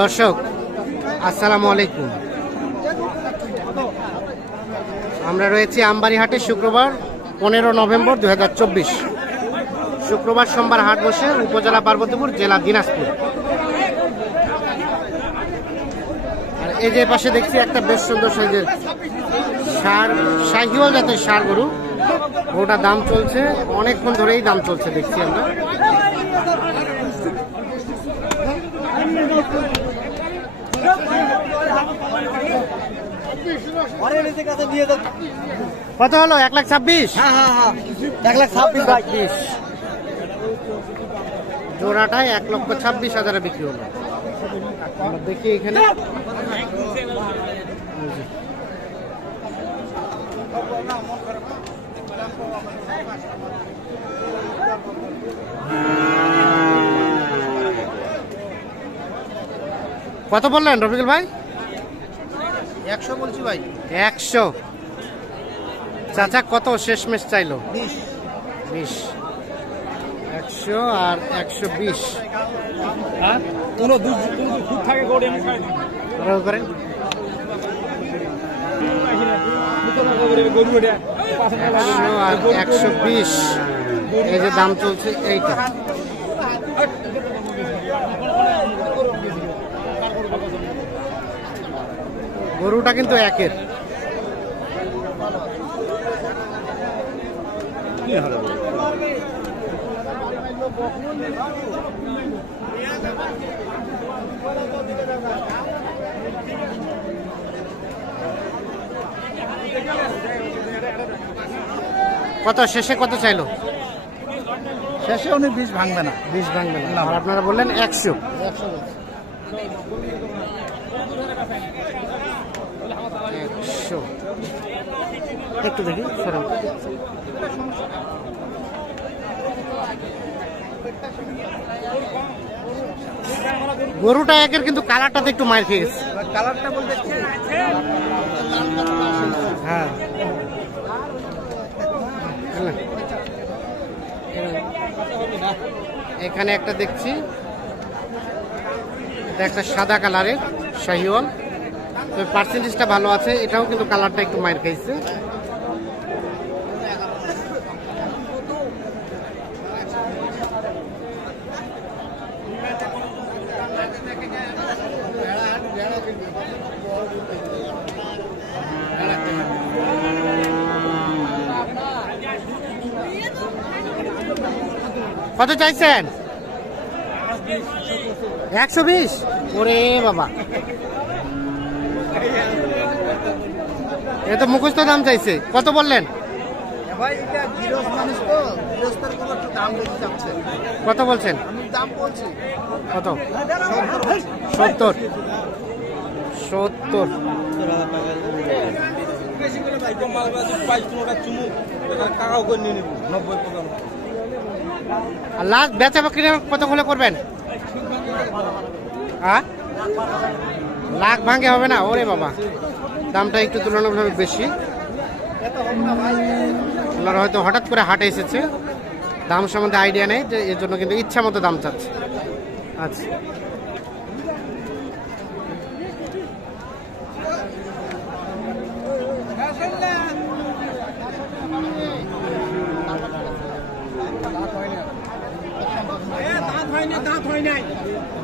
দর্শক আসসালামু আলাইকুম। আমরা রয়েছি আমবাড়ি হাটে, শুক্রবার 15 নভেম্বর 2024। শুক্রবার সোমবার হাট বসে উপজেলা পার্বতীপুর, জেলা দিনাজপুর। আর এই যে পাশে দেখছি একটা বেশ সুন্দর সাইজের ষাঁড়, শাহিওয়াল জাতের ষাঁড় গরু। ওটা দাম চলছে, অনেকক্ষণ ধরেই দাম চলছে দেখছি আমরা। কত হলো? 1,26,000। হ্যাঁ 1,26,000 জোড়াটায় 1,26,000 বিক্রি হলো। দেখি এখানে কত বললেন রফিকুল ভাই? 100 বলছি ভাই। 100। চাচা কত শেষমেশ চাইলো? 20। 100 আর 120 করেন। 100 আর 120 এই যে দাম চলছে এইটা। গরুটা কিন্তু একের। কত শেষে কত চাইলো? শেষে উনি 20 ভাঙবে না। 20 ভাঙবে না। আর আপনারা বললেন 100। একটু দেখি গরুটা একের, কিন্তু কালারটাতে একটু মার খেয়ে গেছে। কালারটা বলতে হ্যাঁ এখানে একটা দেখছি, এটা একটা সাদা কালারের শাহিওয়াল, তবে পার্সেন্টেজটা ভালো আছে। এটাও কিন্তু কালারটা একটু মার খাইছে। কত চাইছেন? 120। ওরে বাবা, এ তো মুখস্থ দাম চাইছে। কত বললেন? ভাই এটা গিরস মানুষ তো, গিরস্তের কোনো একটু দাম বেশি চাচ্ছে। কত বলছেন? আমি দাম বলছি কত? 70। 70। বেশি করে ভাই কম মাল বাজে 22 চুমু টাকাও করে নিয়ে নেব 90%। আর লাস্ট বেচা বিক্রি কত হলে করবেন? লাখ ভাঙে হবে না? ওরে বাবা, দামটা একটু তুলনামূলকভাবে বেশি। ওনারা হয়তো হঠাৎ করে হাটে এসেছে, দাম সম্বন্ধে আইডিয়া নেই, যে এর জন্য কিন্তু ইচ্ছা মতো দাম চাচ্ছে। আচ্ছা,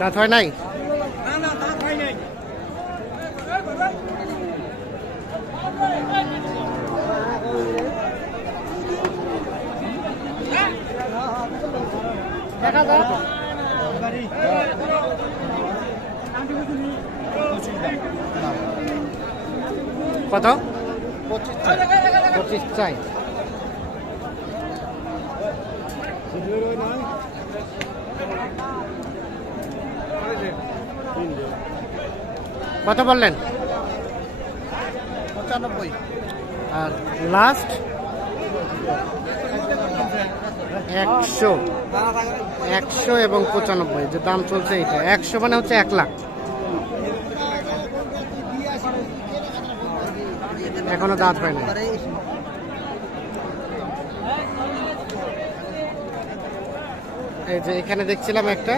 দাঁত হয় নাই? কত? 25 চাই। কত বললেন? 95। আর লাস্ট 100। 100 এবং 95 যে দাম চলছে এটা। 100 মানে হচ্ছে 1 লাখ। এখনো দাঁত হয় না। এই যে এখানে দেখছিলাম একটা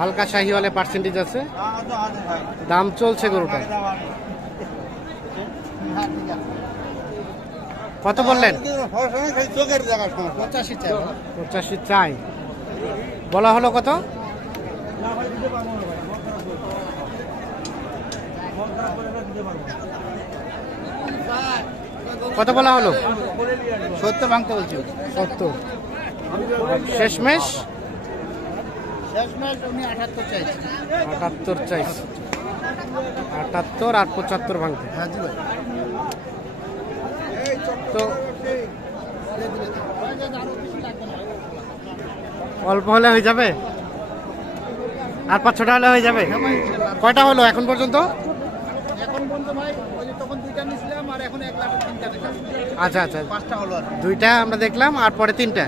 হালকা শাহিওয়ালে পার্সেন্টেজ আছে, দাম চলছে গরুটা। কত বললেন? 85 চাই, বলা হলো কত? কত বলা হলো? 70 ভাঙতে বলছি। 70। শেষমেশ 78 চাইছি। 78 চাইছে, 78 আর 75 ভাঙতে। হ্যাঁ জি ভাই। তো অল্প হলে হয়ে যাবে, আর 5-6টা হলে হয়ে যাবে। কয়টা হলো এখন পর্যন্ত? এখন পর্যন্ত ভাই ওই যে তখন 2টা নিছিলাম আর এখন 1 লাখ 3টা দিলাম। আচ্ছা আচ্ছা, 5টা হলো আর 2টা আমরা দেখলাম আর পরে 3টা,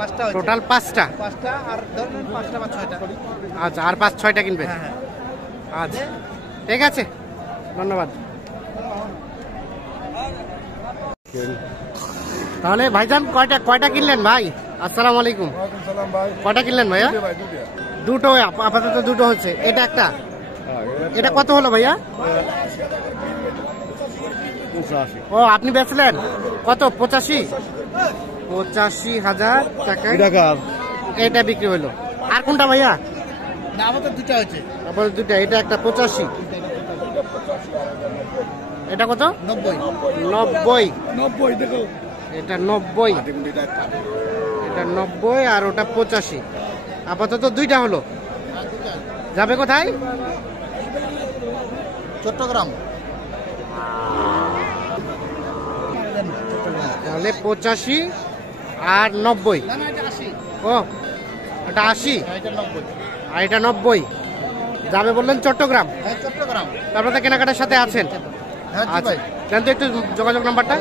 5টা হচ্ছে। টোটাল 5টা। 5টা আর ধরুন 5টা বা 6টা। আচ্ছা, আর 5-6টা কিনবে। হ্যাঁ হ্যাঁ। আচ্ছা ঠিক আছে, ধন্যবাদ। তাহলে ভাইজান কয়টা কিনলেন ভাই? আসসালামু আলাইকুম। সালাম ভাই। কয়টা কিনলেন ভাইয়া? ভাই দুটো। দুটো, আপাতত দুটো হচ্ছে। এটা একটা, এটা কত হলো ভাইয়া? 85। ও আপনি বেচলেন কত? 85,000 টাকা এটা বিক্রি হলো। আর কোনটা ভাইয়া? না আমাদের 2টা হচ্ছে। তারপরে দুটা, এটা একটা 85, এটা কত? 90। 90। 90 দেখো। এটা 90, এটা 90 আর ওটা 85। আপাতত 2টা হলো। যাবে কোথায়? চট্টগ্রাম। তাহলে 85 আর 90। না না এটা 80। ও এটা 80 এটা 90। আর এটা 90। যাবে বললেন চট্টগ্রাম। হ্যাঁ চট্টগ্রাম। তারপরে তো কেনাকাটার সাথে আছেন। হ্যাঁ জি আচ্ছা, ভাই। জান তো একটু যোগাযোগ নাম্বারটা।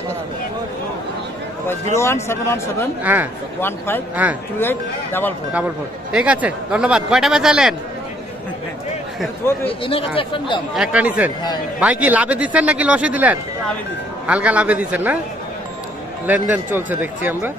01717 হ্যাঁ 15 হ্যাঁ 2844। 44। ঠিক আছে, ধন্যবাদ। কয়টা বেচালেন? এনে কাছে একটা নিলাম। একটা নিছেন। হ্যাঁ। ভাই কি লাভে দিচ্ছেন নাকি লসে দিলেন? হালকা লাভে দিচ্ছেন না? লেনদেন চলছে দেখছি আমরা।